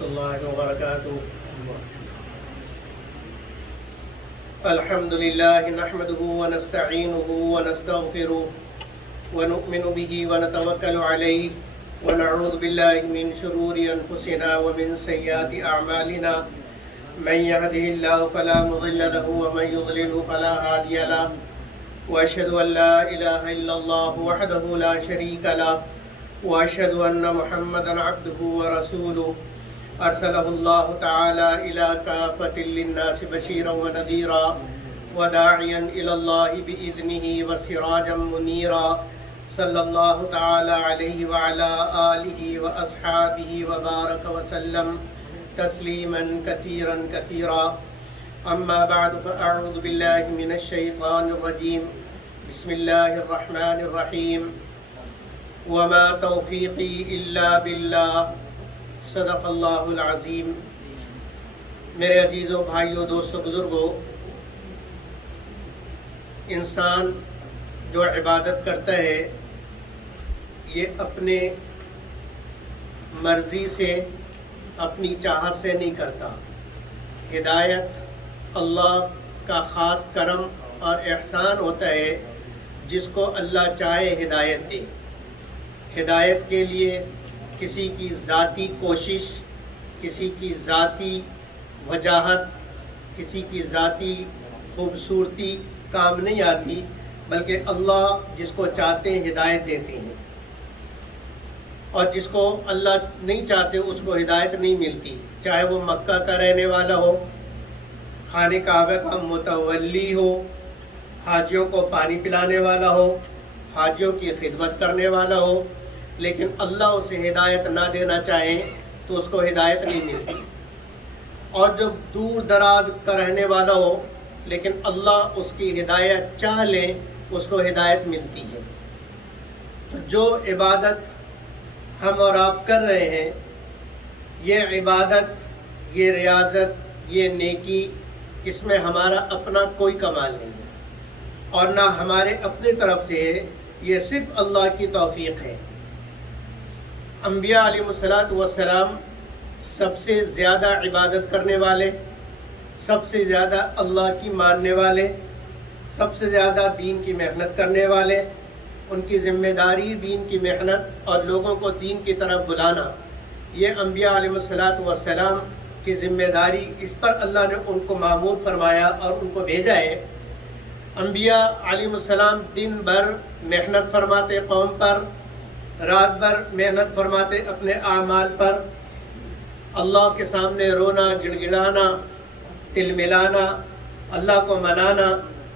ورحمۃ اللہ وبرکاتہ۔ الحمد للہ نحمده ونستعینه ونستغفره ونؤمن به ونتوکل علیہ ونعوذ باللہ من شرور انفسنا ومن سیئات اعمالنا، من يهده اللہ فلا مضل له ومن يضلل فلا هادی له، واشهد ان لا الہ الا اللہ وحدہ لا شریک له، واشهد ان محمدا عبده ورسوله ارسلہ اللہ تعالی الی کافۃ للناس بشیرا ونذیرا وداعیا الی اللہ باذنہ وسراجا منیرا، صلی اللہ تعالی علیہ وعلی آلہ واصحابہ وبارک وسلم تسلیما کثیرا کثیرا۔ اما بعد فاعوذ باللہ من الشیطان الرجیم، بسم اللہ الرحمن الرحیم، وما توفیقی الا باللہ، صدق اللہ العظیم۔ میرے عزیزوں، بھائیوں، دوستوں، بزرگوں، انسان جو عبادت کرتا ہے یہ اپنے مرضی سے، اپنی چاہت سے نہیں کرتا۔ ہدایت اللہ کا خاص کرم اور احسان ہوتا ہے، جس کو اللہ چاہے ہدایت دے۔ ہدایت کے لیے کسی کی ذاتی کوشش، کسی کی ذاتی وجاہت، کسی کی ذاتی خوبصورتی کام نہیں آتی، بلکہ اللہ جس کو چاہتے ہیں ہدایت دیتے ہیں، اور جس کو اللہ نہیں چاہتے اس کو ہدایت نہیں ملتی، چاہے وہ مکہ کا رہنے والا ہو، خانہ کعبہ کا متولی ہو، حاجیوں کو پانی پلانے والا ہو، حاجیوں کی خدمت کرنے والا ہو، لیکن اللہ اسے ہدایت نہ دینا چاہے تو اس کو ہدایت نہیں ملتی۔ اور جب دور دراز کا رہنے والا ہو لیکن اللہ اس کی ہدایت چاہ لے، اس کو ہدایت ملتی ہے۔ تو جو عبادت ہم اور آپ کر رہے ہیں، یہ عبادت، یہ ریاضت، یہ نیکی، اس میں ہمارا اپنا کوئی کمال نہیں ہے اور نہ ہمارے اپنے طرف سے ہے، یہ صرف اللہ کی توفیق ہے۔ انبیاء علیہ السلام سب سے زیادہ عبادت کرنے والے، سب سے زیادہ اللہ کی ماننے والے، سب سے زیادہ دین کی محنت کرنے والے، ان کی ذمہ داری دین کی محنت اور لوگوں کو دین کی طرف بلانا، یہ انبیاء علیہ السلام کی ذمہ داری، اس پر اللہ نے ان کو مامور فرمایا اور ان کو بھیجا ہے۔ انبیاء علیہ السلام دن بھر محنت فرماتے قوم پر، رات بھر محنت فرماتے اپنے اعمال پر، اللہ کے سامنے رونا، گڑ گڑانا، تل ملانا، اللہ کو منانا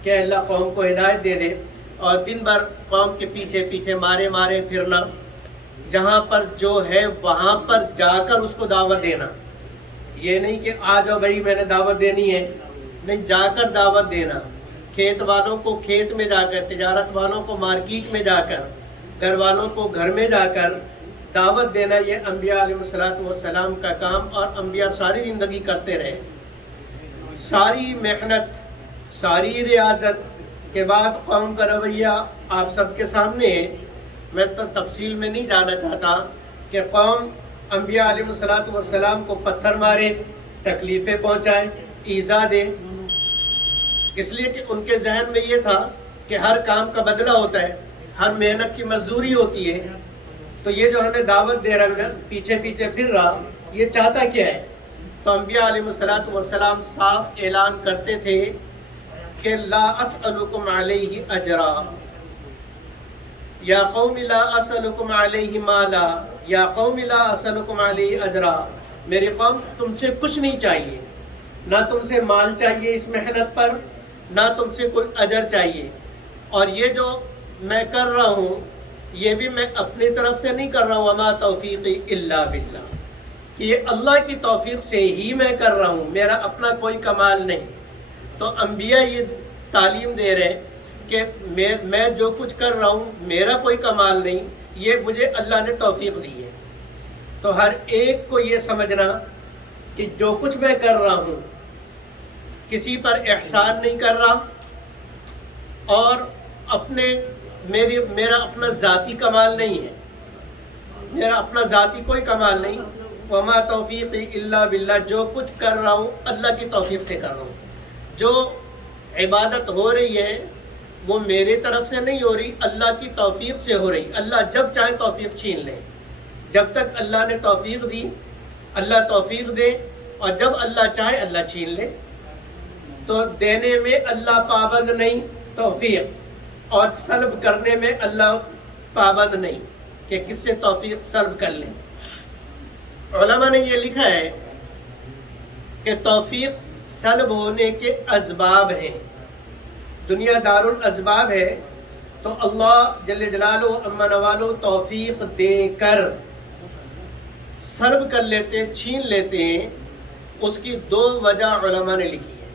کہ اللہ قوم کو ہدایت دے دے، اور دن بھر قوم کے پیچھے پیچھے مارے مارے پھرنا، جہاں پر جو ہے وہاں پر جا کر اس کو دعوت دینا۔ یہ نہیں کہ آ جاؤ بھائی میں نے دعوت دینی ہے، نہیں، جا کر دعوت دینا، کھیت والوں کو کھیت میں جا کر، تجارت والوں کو مارکیٹ میں جا کر، گھر والوں کو گھر میں جا کر دعوت دینا، یہ انبیاء علیہ السلام کا کام، اور انبیاء ساری زندگی کرتے رہے۔ ساری محنت، ساری ریاضت کے بعد قوم کا رویہ آپ سب کے سامنے ہے۔ میں تو تفصیل میں نہیں جانا چاہتا کہ قوم انبیاء علیہ السلام کو پتھر مارے، تکلیفیں پہنچائے، ایذا دے، اس لیے کہ ان کے ذہن میں یہ تھا کہ ہر کام کا بدلہ ہوتا ہے، ہر محنت کی مزدوری ہوتی ہے۔ تو یہ جو ہمیں دعوت دے رہا ہے، پیچھے پیچھے پھر رہا، یہ چاہتا کیا ہے؟ تو انبیاء علیہ السلام صاف اعلان کرتے تھے کہ لا اسألکم علیہ اجرا، یا قوم لا اسألکم علیہ مالا، یا قوم لا اسألکم علیہ اجرا، میری قوم تم سے کچھ نہیں چاہیے، نہ تم سے مال چاہیے اس محنت پر، نہ تم سے کوئی اجر چاہیے، اور یہ جو میں کر رہا ہوں یہ بھی میں اپنی طرف سے نہیں کر رہا ہوں، وما توفیقی الا باللہ، کہ یہ اللہ کی توفیق سے ہی میں کر رہا ہوں، میرا اپنا کوئی کمال نہیں۔ تو انبیاء یہ تعلیم دے رہے کہ میں جو کچھ کر رہا ہوں میرا کوئی کمال نہیں، یہ مجھے اللہ نے توفیق دی ہے۔ تو ہر ایک کو یہ سمجھنا کہ جو کچھ میں کر رہا ہوں کسی پر احسان نہیں کر رہا، اور میرا اپنا ذاتی کمال نہیں ہے، میرا اپنا ذاتی کوئی کمال نہیں، وما توفیقی الا باللہ، جو کچھ کر رہا ہوں اللہ کی توفیق سے کر رہا ہوں. جو عبادت ہو رہی ہے وہ میرے طرف سے نہیں ہو رہی، اللہ کی توفیق سے ہو رہی. اللہ جب چاہے توفیق چھین لے. جب تک اللہ نے توفیق دی اللہ توفیق دے، اور جب اللہ چاہے اللہ چھین لے. تو دینے میں اللہ پابند نہیں توفیق، اور سلب کرنے میں اللہ پابند نہیں کہ کس سے توفیق سلب کر لیں. علماء نے یہ لکھا ہے کہ توفیق سلب ہونے کے اسباب ہیں. دنیا دار الاسباب ہے، تو اللہ جل جلالہ عما نوالہ توفیق دے کر سلب کر لیتے ہیں، چھین لیتے ہیں. اس کی دو وجہ علماء نے لکھی ہے.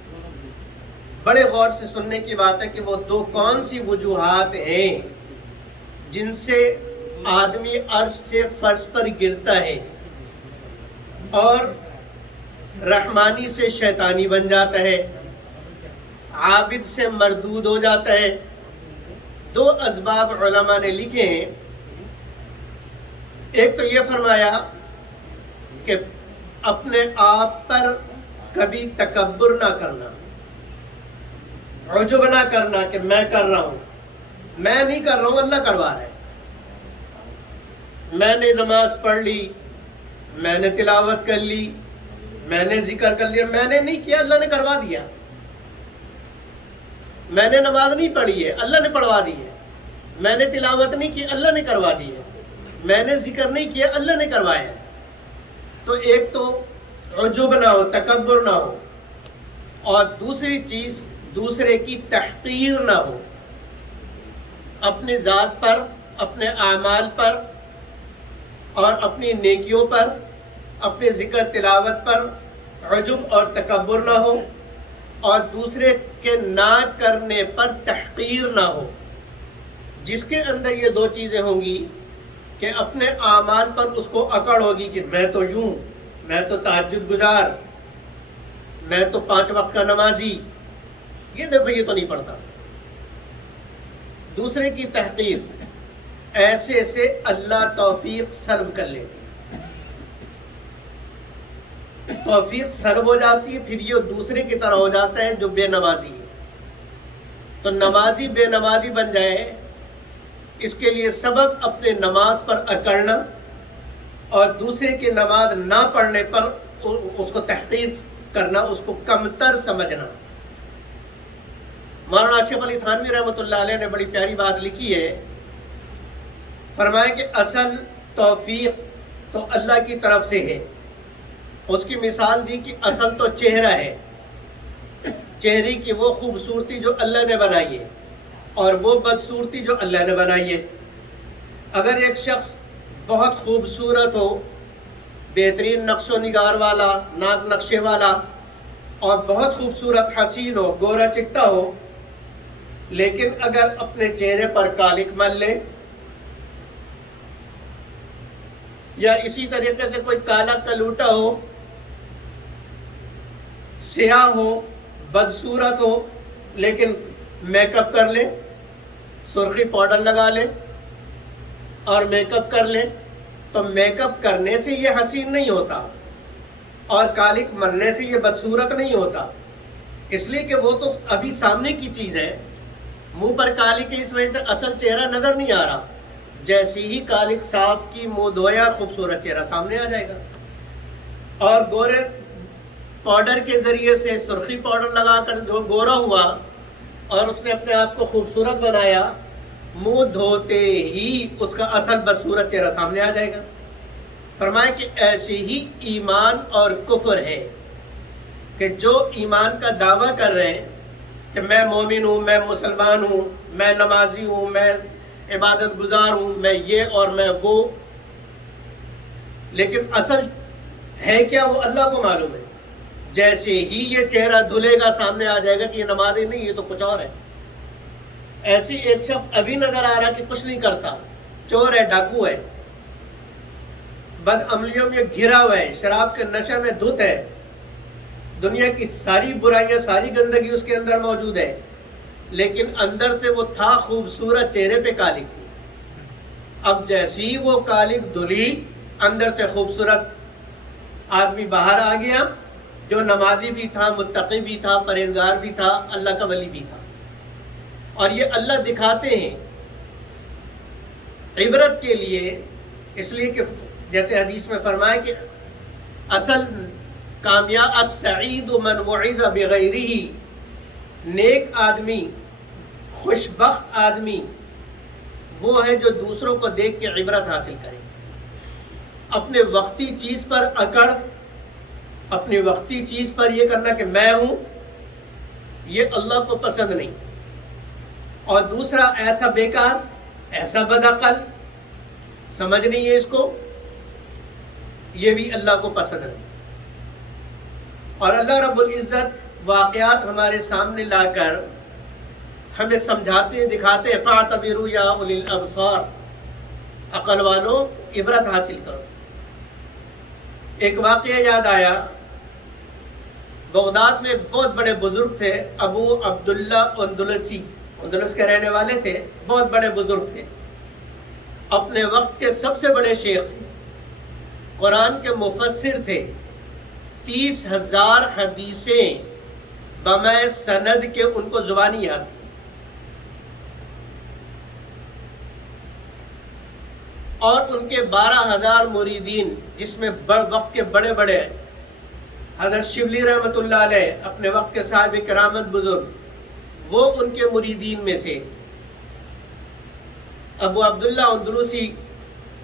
بڑے غور سے سننے کی بات ہے کہ وہ دو کون سی وجوہات ہیں جن سے آدمی عرش سے فرش پر گرتا ہے اور رحمانی سے شیطانی بن جاتا ہے، عابد سے مردود ہو جاتا ہے. دو اسباب علماء نے لکھے ہیں. ایک تو یہ فرمایا کہ اپنے آپ پر کبھی تکبر نہ کرنا، عجب نہ کرنا کہ میں کر رہا ہوں. میں نہیں کر رہا ہوں، اللہ کروا رہا ہے. میں نے نماز پڑھ لی، میں نے تلاوت کر لی، میں نے ذکر کر لیا، میں نے نہیں کیا، اللہ نے کروا دیا. میں نے نماز نہیں پڑھی ہے، اللہ نے پڑھوا دی ہے. میں نے تلاوت نہیں کی، اللہ نے کروا دی ہے. میں نے ذکر نہیں کیا، اللہ نے کروایا. تو ایک تو عجب نہ ہو، تکبر نہ ہو، اور دوسری چیز دوسرے کی تحقیر نہ ہو. اپنی ذات پر، اپنے اعمال پر اور اپنی نیکیوں پر، اپنے ذکر تلاوت پر عجب اور تکبر نہ ہو، اور دوسرے کے نہ کرنے پر تحقیر نہ ہو. جس کے اندر یہ دو چیزیں ہوں گی کہ اپنے اعمال پر اس کو اکڑ ہوگی کہ میں تو یوں، میں تو تہجد گزار، میں تو 5 وقت کا نمازی، یہ دیکھو یہ تو نہیں پڑھتا. دوسرے کی تحقیر، ایسے سے اللہ توفیق سلب کر لیتی. توفیق سلب ہو جاتی ہے، پھر یہ دوسرے کی طرح ہو جاتا ہے جو بے نمازی ہے. تو نمازی بے نمازی بن جائے، اس کے لیے سبب اپنے نماز پر اکڑنا اور دوسرے کی نماز نہ پڑھنے پر اس کو تحقیر کرنا، اس کو کمتر سمجھنا. مولانا اشرف علی تھانوی رحمۃ اللہ علیہ نے بڑی پیاری بات لکھی ہے. فرمایا کہ اصل توفیق تو اللہ کی طرف سے ہے. اس کی مثال دی کہ اصل تو چہرہ ہے، چہرے کی وہ خوبصورتی جو اللہ نے بنائی ہے اور وہ بدصورتی جو اللہ نے بنائی ہے. اگر ایک شخص بہت خوبصورت ہو، بہترین نقش و نگار والا، ناک نقشے والا، اور بہت خوبصورت حسین ہو، گورا چٹا ہو، لیکن اگر اپنے چہرے پر کالک مل لے، یا اسی طریقے سے کوئی کالا کلوٹا ہو، سیاہ ہو، بدصورت ہو، لیکن میک اپ کر لے، سرخی پاؤڈر لگا لے اور میک اپ کر لے، تو میک اپ کرنے سے یہ حسین نہیں ہوتا اور کالک ملنے سے یہ بدصورت نہیں ہوتا. اس لیے کہ وہ تو ابھی سامنے کی چیز ہے. منہ پر کالک ہے، اس وجہ سے اصل چہرہ نظر نہیں آ رہا. جیسی ہی کالک صاف کی، منہ دھویا، خوبصورت چہرہ سامنے آ جائے گا. اور گورے پاؤڈر کے ذریعے سے، سرخی پاؤڈر لگا کر جو گورا ہوا اور اس نے اپنے آپ کو خوبصورت بنایا، منہ دھوتے ہی اس کا اصل بدصورت چہرہ سامنے آ جائے گا. فرمایا کہ ایسے ہی ایمان اور کفر ہے کہ جو ایمان کا دعویٰ کر رہے ہیں کہ میں مومن ہوں، میں مسلمان ہوں، میں نمازی ہوں، میں عبادت گزار ہوں، میں یہ اور میں وہ، لیکن اصل ہے کیا وہ اللہ کو معلوم ہے. جیسے ہی یہ چہرہ دھلے گا سامنے آ جائے گا کہ یہ نمازی نہیں، یہ تو کچھ اور ہے. ایسی ایک شخص ابھی نظر آ رہا کہ کچھ نہیں کرتا، چور ہے، ڈاکو ہے، بد عملیوں میں گھرا ہوا ہے، شراب کے نشے میں دھت ہے، دنیا کی ساری برائیاں، ساری گندگی اس کے اندر موجود ہے، لیکن اندر سے وہ تھا خوبصورت، چہرے پہ کالک تھی. اب جیسی وہ کالک دھلی، اندر سے خوبصورت آدمی باہر آ گیا جو نمازی بھی تھا، متقی بھی تھا، پرہیزگار بھی تھا، اللہ کا ولی بھی تھا. اور یہ اللہ دکھاتے ہیں عبرت کے لیے، اس لیے کہ جیسے حدیث میں فرمایا کہ اصل کامیاب السعید من وعد بغیرہ، نیک آدمی، خوش بخت آدمی وہ ہے جو دوسروں کو دیکھ کے عبرت حاصل کرے. اپنے وقتی چیز پر اکڑ، اپنی وقتی چیز پر یہ کرنا کہ میں ہوں، یہ اللہ کو پسند نہیں. اور دوسرا ایسا بیکار، ایسا بدعقل، سمجھ نہیں ہے اس کو، یہ بھی اللہ کو پسند نہیں. اور اللہ رب العزت واقعات ہمارے سامنے لا کر ہمیں سمجھاتے دکھاتے فاعتبروا یا اولی الابصار، عقل والوں عبرت حاصل کرو. ایک واقعہ یاد آیا، بغداد میں ایک بہت بڑے بزرگ تھے، ابو عبداللہ اندلسی، اندلس کے رہنے والے تھے، بہت بڑے بزرگ تھے، اپنے وقت کے سب سے بڑے شیخ تھے، قرآن کے مفسر تھے، 30,000 حدیثیں بمع سند کے ان کو زبانی یاد تھی. اور ان کے 12,000 مریدین، جس میں وقت کے بڑے بڑے حضرت شبلی رحمۃ اللہ علیہ اپنے وقت کے صاحب کرامت بزرگ، وہ ان کے مریدین میں سے. ابو عبداللہ اندلسی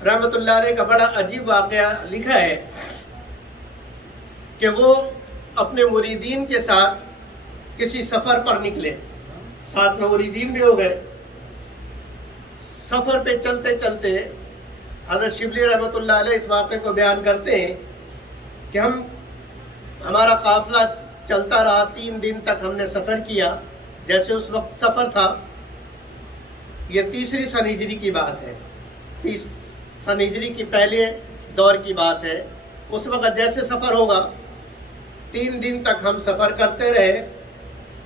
رحمۃ اللہ علیہ کا بڑا عجیب واقعہ لکھا ہے کہ وہ اپنے مریدین کے ساتھ کسی سفر پر نکلے، ساتھ میں مریدین بھی ہو گئے. سفر پہ چلتے چلتے حضرت شبلی رحمۃ اللہ علیہ اس واقعے کو بیان کرتے ہیں کہ ہمارا قافلہ چلتا رہا، 3 دن تک ہم نے سفر کیا. جیسے اس وقت سفر تھا، یہ 3 سن ہجری کی بات ہے، 30 سن ہجری کی پہلے دور کی بات ہے. اس وقت جیسے سفر ہوگا، 3 دن تک ہم سفر کرتے رہے.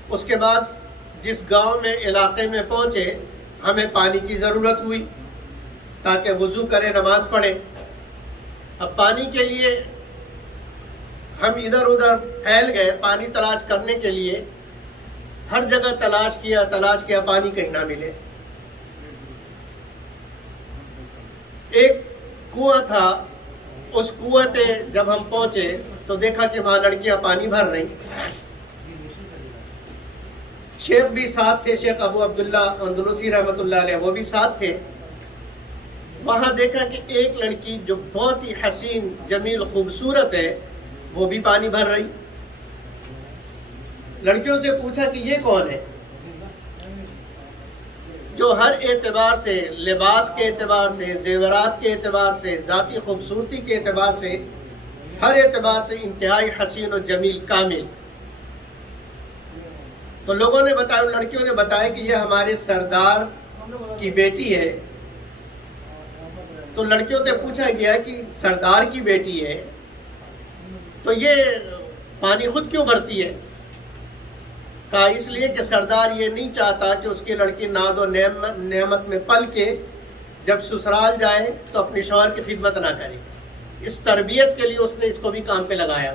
اس کے بعد جس گاؤں میں علاقے میں پہنچے، ہمیں پانی کی ضرورت ہوئی تاکہ وضو کرے، نماز پڑھے. اب پانی کے لیے ہم ادھر ادھر پھیل گئے پانی تلاش کرنے کے لیے. ہر جگہ تلاش کیا، پانی کہیں نہ ملے. ایک کنواں تھا، اس کنویں پہ جب ہم پہنچے تو دیکھا کہ وہاں لڑکیاں پانی بھر رہی. شیخ بھی ساتھ تھے، شیخ ابو عبداللہ اندلسی رحمۃ اللہ علیہ، وہ بھی ساتھ تھے. وہاں دیکھا کہ ایک لڑکی جو بہت ہی حسین، جمیل، خوبصورت ہے، وہ بھی پانی بھر رہی. لڑکیوں سے پوچھا کہ یہ کون ہے؟ جو ہر اعتبار سے، لباس کے اعتبار سے، زیورات کے اعتبار سے، ذاتی خوبصورتی کے اعتبار سے، ہر اعتبار سے انتہائی حسین و جمیل، کامل. تو لوگوں نے بتایا، ان لڑکیوں نے بتایا کہ یہ ہمارے سردار کی بیٹی ہے. تو لڑکیوں سے پوچھا گیا کہ سردار کی بیٹی ہے تو یہ پانی خود کیوں بھرتی ہے؟ کہا اس لیے کہ سردار یہ نہیں چاہتا کہ اس کی لڑکی ناز و نعمت میں پل کے جب سسرال جائے تو اپنی شوہر کی خدمت نہ کرے. اس تربیت کے لیے اس نے اس کو بھی کام پہ لگایا.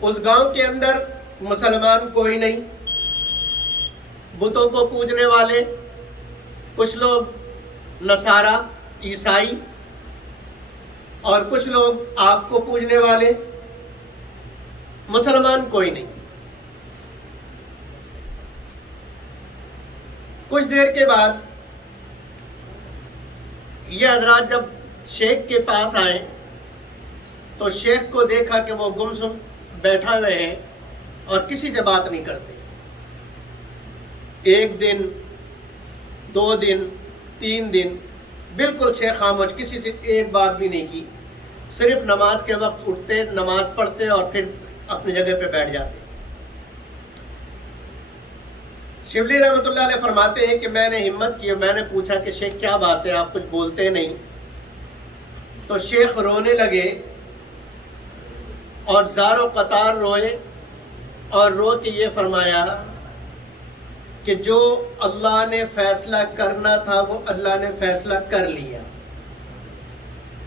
اس گاؤں کے اندر مسلمان کوئی نہیں، بتوں کو پوجنے والے، کچھ لوگ نصارہ، عیسائی، اور کچھ لوگ آگ کو پوجنے والے. مسلمان کوئی نہیں. کچھ دیر کے بعد یہ حضرات جب شیخ کے پاس آئے تو شیخ کو دیکھا کہ وہ گمسم بیٹھا ہوئے ہیں اور کسی سے بات نہیں کرتے. 1 دن، 2 دن، 3 دن بالکل شیخ خاموش، کسی سے ایک بات بھی نہیں کی. صرف نماز کے وقت اٹھتے، نماز پڑھتے اور پھر اپنی جگہ پہ بیٹھ جاتے. شبلی رحمۃ اللہ علیہ فرماتے ہیں کہ میں نے ہمت کی، میں نے پوچھا کہ شیخ کیا بات ہے، آپ کچھ بولتے نہیں. تو شیخ رونے لگے اور زار و قطار روئے اور رو کے یہ فرمایا کہ جو اللہ نے فیصلہ کرنا تھا وہ اللہ نے فیصلہ کر لیا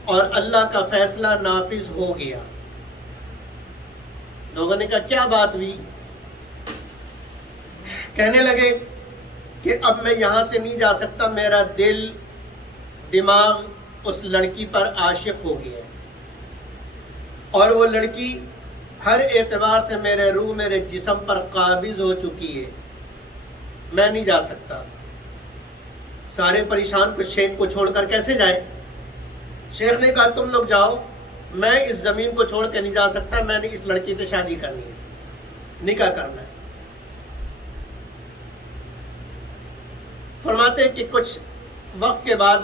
اور اللہ کا فیصلہ نافذ ہو گیا. لوگوں نے کہا کیا بات ہوئی؟ کہنے لگے کہ اب میں یہاں سے نہیں جا سکتا، میرا دل دماغ اس لڑکی پر عاشق ہو گیا ہے، اور وہ لڑکی ہر اعتبار سے میرے روح میرے جسم پر قابض ہو چکی ہے، میں نہیں جا سکتا۔ سارے پریشان، کچھ شیخ کو چھوڑ کر کیسے جائے؟ شیخ نے کہا تم لوگ جاؤ، میں اس زمین کو چھوڑ کے نہیں جا سکتا، میں نے اس لڑکی سے شادی کرنی ہے، نکاح کرنا ہے۔ فرماتے ہیں کہ کچھ وقت کے بعد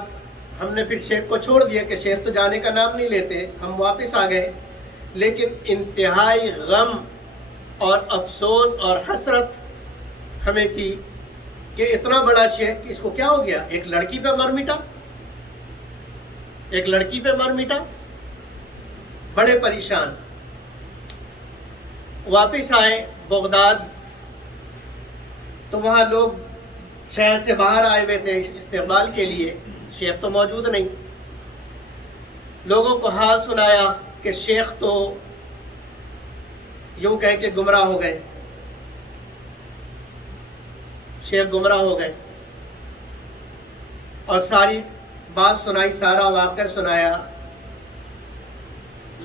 ہم نے پھر شیخ کو چھوڑ دیا کہ شیخ تو جانے کا نام نہیں لیتے، ہم واپس آ گئے، لیکن انتہائی غم اور افسوس اور حسرت ہمیں تھی کہ اتنا بڑا شیخ، اس کو کیا ہو گیا؟ ایک لڑکی پہ مر مٹا، ایک لڑکی پہ مر مٹا، بڑے پریشان۔ واپس آئے بغداد تو وہاں لوگ شہر سے باہر آئے ہوئے تھے استقبال کے لیے، شیخ تو موجود نہیں۔ لوگوں کو حال سنایا کہ شیخ تو یوں کہہ کے گمراہ ہو گئے، شیخ گمراہ ہو گئے، اور ساری بات سنائی، سارا واقعہ سنایا۔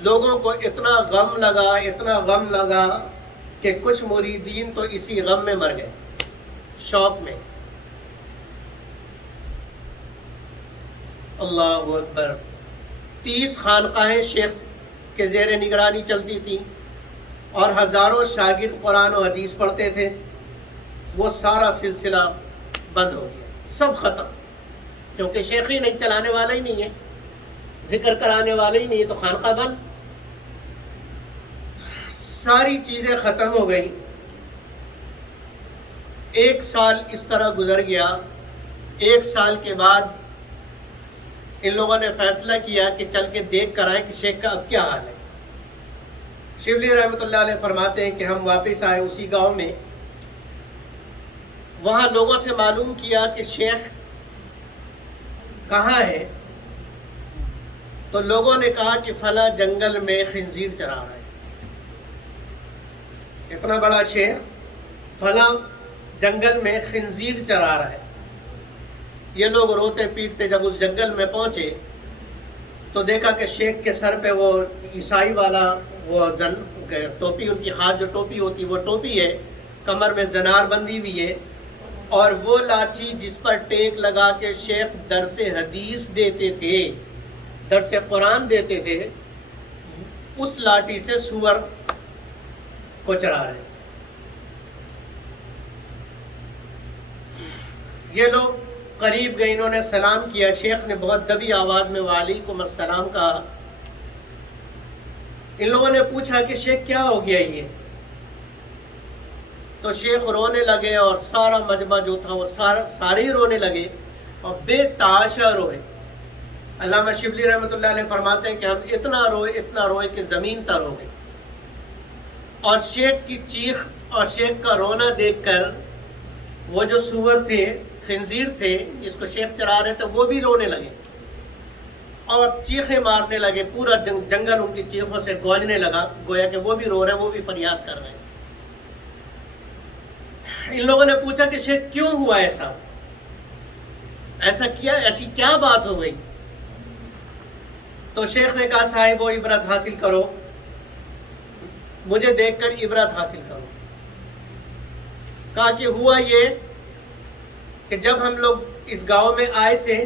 لوگوں کو اتنا غم لگا، اتنا غم لگا کہ کچھ مریدین تو اسی غم میں مر گئے، شوق میں۔ اللہ اکبر۔ 30 خانقاہیں شیخ کے زیر نگرانی چلتی تھیں، اور ہزاروں شاگرد قرآن و حدیث پڑھتے تھے۔ وہ سارا سلسلہ بند ہو گیا، سب ختم، کیونکہ شیخ ہی نہیں، چلانے والا ہی نہیں ہے، ذکر کرانے والا ہی نہیں ہے، تو خانقاہ بند۔ ساری چیزیں ختم ہو گئیں۔ 1 سال اس طرح گزر گیا۔ 1 سال کے بعد ان لوگوں نے فیصلہ کیا کہ چل کے دیکھ کر آئیں کہ شیخ کا اب کیا حال ہے۔ شبلی رحمۃ اللہ علیہ فرماتے ہیں کہ ہم واپس آئے اسی گاؤں میں، وہاں لوگوں سے معلوم کیا کہ شیخ کہاں ہے، تو لوگوں نے کہا کہ فلاں جنگل میں خنزیر چرا رہا ہے۔ اتنا بڑا شیخ فلاں جنگل میں خنزیر چرا رہا ہے۔ یہ لوگ روتے پیٹتے جب اس جنگل میں پہنچے تو دیکھا کہ شیخ کے سر پہ وہ عیسائی والا وہ ٹوپی، ان کی خاص جو ٹوپی ہوتی وہ ٹوپی ہے، کمر میں زنار بندی ہوئی ہے، اور وہ لاٹھی جس پر ٹیک لگا کے شیخ درس حدیث دیتے تھے، درس قرآن دیتے تھے، اس لاٹھی سے سور کو چرا رہے۔ یہ لوگ قریب گئے، انہوں نے سلام کیا، شیخ نے بہت دبی آواز میں وعلیکم السلام کہا۔ ان لوگوں نے پوچھا کہ شیخ کیا ہو گیا یہ؟ تو شیخ رونے لگے، اور سارا مجمع جو تھا وہ سارے ہی رونے لگے، اور بے تحاشا روئے۔ علامہ شبلی رحمۃ اللہ علیہ فرماتے ہیں کہ ہم اتنا روئے کہ زمین تر ہو گئی، اور شیخ کی چیخ اور شیخ کا رونا دیکھ کر وہ جو سور تھے، خنزیر تھے جس کو شیخ چرا رہے تھے، وہ بھی رونے لگے اور چیخیں مارنے لگے، پورا جنگل ان کی چیخوں سے گونجنے لگا، گویا کہ وہ بھی رو رہے ہیں، وہ بھی فریاد کر رہے ہیں۔ ان لوگوں نے پوچھا کہ شیخ کیوں ہوا ایسا کیا، ایسی کیا بات ہو گئی؟ تو شیخ نے کہا صاحب وہ عبرت حاصل کرو، مجھے دیکھ کر عبرت حاصل کرو۔ کہا کہ ہوا یہ کہ جب ہم لوگ اس گاؤں میں آئے تھے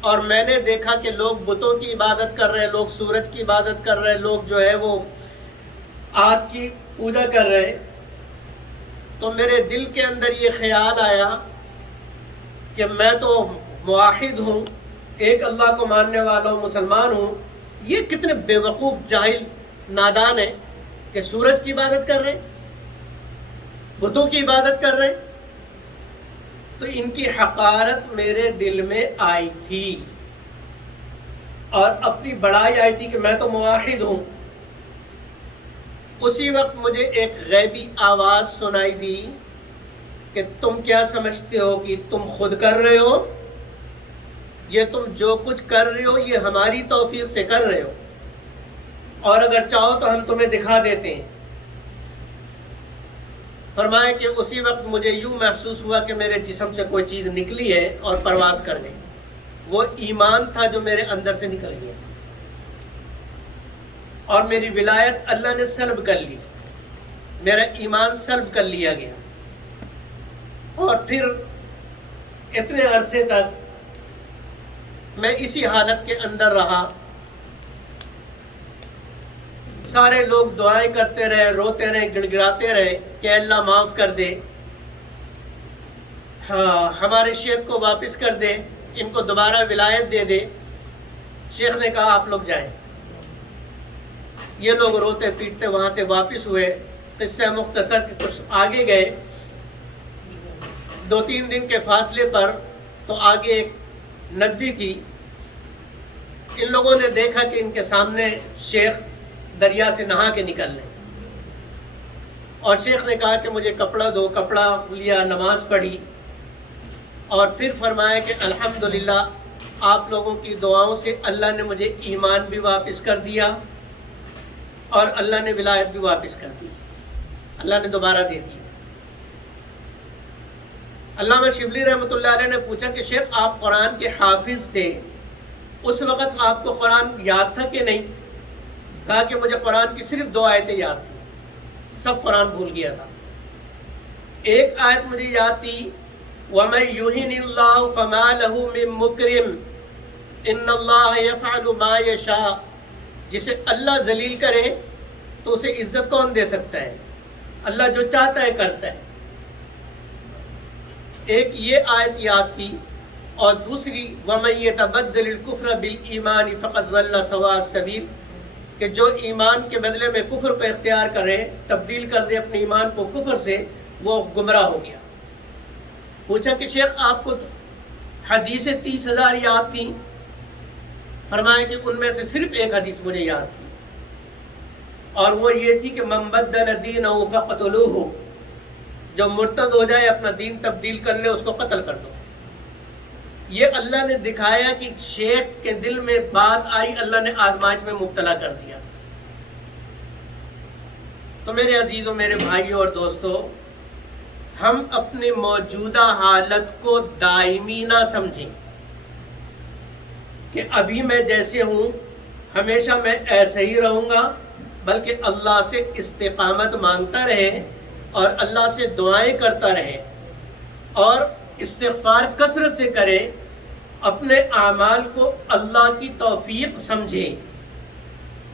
اور میں نے دیکھا کہ لوگ بتوں کی عبادت کر رہے، لوگ سورج کی عبادت کر رہے، لوگ جو ہے وہ آگ کی پوجا کر رہے، تو میرے دل کے اندر یہ خیال آیا کہ میں تو موحد ہوں، ایک اللہ کو ماننے والا ہوں، مسلمان ہوں، یہ کتنے بے وقوف جاہل نادان ہیں کہ سورج کی عبادت کر رہے، بتوں کی عبادت کر رہے۔ تو ان کی حقارت میرے دل میں آئی تھی، اور اپنی بڑائی آئی تھی کہ میں تو موحد ہوں۔ اسی وقت مجھے ایک غیبی آواز سنائی دی کہ تم کیا سمجھتے ہو کہ تم خود کر رہے ہو؟ یہ تم جو کچھ کر رہے ہو یہ ہماری توفیق سے کر رہے ہو، اور اگر چاہو تو ہم تمہیں دکھا دیتے ہیں۔ فرمایا کہ اسی وقت مجھے یوں محسوس ہوا کہ میرے جسم سے کوئی چیز نکلی ہے اور پرواز کر گئی. وہ ایمان تھا جو میرے اندر سے نکل گیا اور میری ولایت اللہ نے سلب کر لی، میرا ایمان سلب کر لیا گیا. اور پھر اتنے عرصے تک میں اسی حالت کے اندر رہا. سارے لوگ دعائیں کرتے رہے، روتے رہے، گڑ گڑاتے رہے کہ اللہ معاف کر دے، ہمارے شیخ کو واپس کر دے، ان کو دوبارہ ولایت دے دے. شیخ نے کہا آپ لوگ جائیں. یہ لوگ روتے پیٹتے وہاں سے واپس ہوئے. قصہ مختصر کے کچھ آگے گئے، 2-3 دن کے فاصلے پر تو آگے ایک ندی تھی. ان لوگوں نے دیکھا کہ ان کے سامنے شیخ دریا سے نہا کے نکل رہے، اور شیخ نے کہا کہ مجھے کپڑا دو. کپڑا لیا، نماز پڑھی، اور پھر فرمایا کہ الحمدللہ آپ لوگوں کی دعاؤں سے اللہ نے مجھے ایمان بھی واپس کر دیا اور اللہ نے ولایت بھی واپس کر دی، اللہ نے دوبارہ دے دی. علامہ شبلی رحمۃ اللہ علیہ نے پوچھا کہ شیخ آپ قرآن کے حافظ تھے، اس وقت آپ کو قرآن یاد تھا کہ نہیں؟ کہا کہ مجھے قرآن کی صرف 2 آیتیں یاد تھیں، سب قرآن بھول گیا تھا. ایک آیت مجھے یاد تھی، وَمَن يُهِنِ اللَّهُ فَمَا لَهُ مِن مُكْرِمٍ إِنَّ اللَّهَ يَفْعَلُ مَا يَشَاءُ. جسے اللہ ذلیل کرے تو اسے عزت کون دے سکتا ہے؟ اللہ جو چاہتا ہے کرتا ہے. ایک یہ آیت یاد تھی، اور دوسری وَمَن يَتَبَدَّلِ الْكُفْرَ بِالْإِيمَانِ فَقَدْ ضَلَّ سَوَاءَ السَّبِيلِ، کہ جو ایمان کے بدلے میں کفر کو اختیار کرے، تبدیل کر دے اپنے ایمان کو کفر سے، وہ گمراہ ہو گیا. پوچھا کہ شیخ آپ کو حدیثیں 30,000 یاد تھیں؟ فرمایا کہ ان میں سے صرف ایک حدیث مجھے یاد تھی، اور وہ یہ تھی کہ من بدل دینہ فقتلوہ، جو مرتد ہو جائے اپنا دین تبدیل کر لے اس کو قتل کر دو. یہ اللہ نے دکھایا کہ شیخ کے دل میں بات آئی، اللہ نے آزمائش میں مبتلا کر دیا. تو میرے عزیزوں، میرے بھائیوں اور دوستوں، ہم اپنی موجودہ حالت کو دائمی نہ سمجھیں کہ ابھی میں جیسے ہوں ہمیشہ میں ایسے ہی رہوں گا، بلکہ اللہ سے استقامت مانگتا رہے اور اللہ سے دعائیں کرتا رہے اور استغفار کثرت سے کرے. اپنے اعمال کو اللہ کی توفیق سمجھے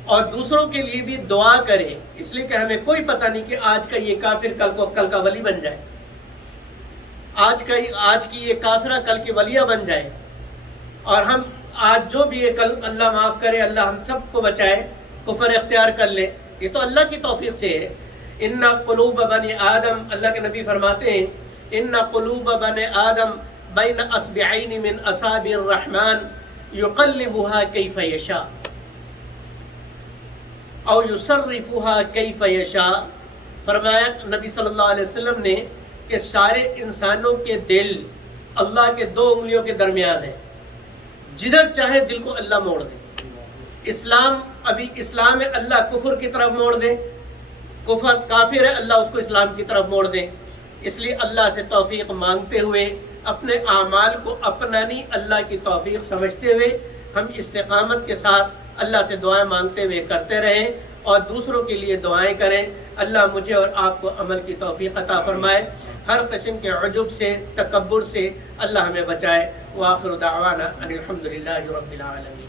اور دوسروں کے لیے بھی دعا کرے، اس لیے کہ ہمیں کوئی پتہ نہیں کہ آج کا یہ کافر کل کا ولی بن جائے، آج کی یہ کافرہ کل کی ولیہ بن جائے. اور ہم آج جو بھی ہے کل اللہ معاف کرے، اللہ ہم سب کو بچائے، کفر اختیار کر لے. یہ تو اللہ کی توفیق سے ہے. ان قلوب بنی آدم، اللہ کے نبی فرماتے ہیں ان قلوب بنی آدم بین اصبعین من اصابع الرحمن یقلبها کیف یشاء او یصرفها کیف یشاء. فرمایا نبی صلی اللہ علیہ وسلم نے کہ سارے انسانوں کے دل اللہ کے 2 انگلیوں کے درمیان ہیں، جدھر چاہے دل کو اللہ موڑ دے. اسلام ہے، اللہ کفر کی طرف موڑ دے، کفر کافر ہے، اللہ اس کو اسلام کی طرف موڑ دے. اس لیے اللہ سے توفیق مانگتے ہوئے، اپنے اعمال کو اپنانی اللہ کی توفیق سمجھتے ہوئے، ہم استقامت کے ساتھ اللہ سے دعائیں مانگتے ہوئے کرتے رہیں اور دوسروں کے لیے دعائیں کریں. اللہ مجھے اور آپ کو عمل کی توفیق عطا فرمائے، ہر قسم کے عجب سے، تکبر سے اللہ ہمیں بچائے. وآخر دعوانا ان الحمد للہ رب العالمین.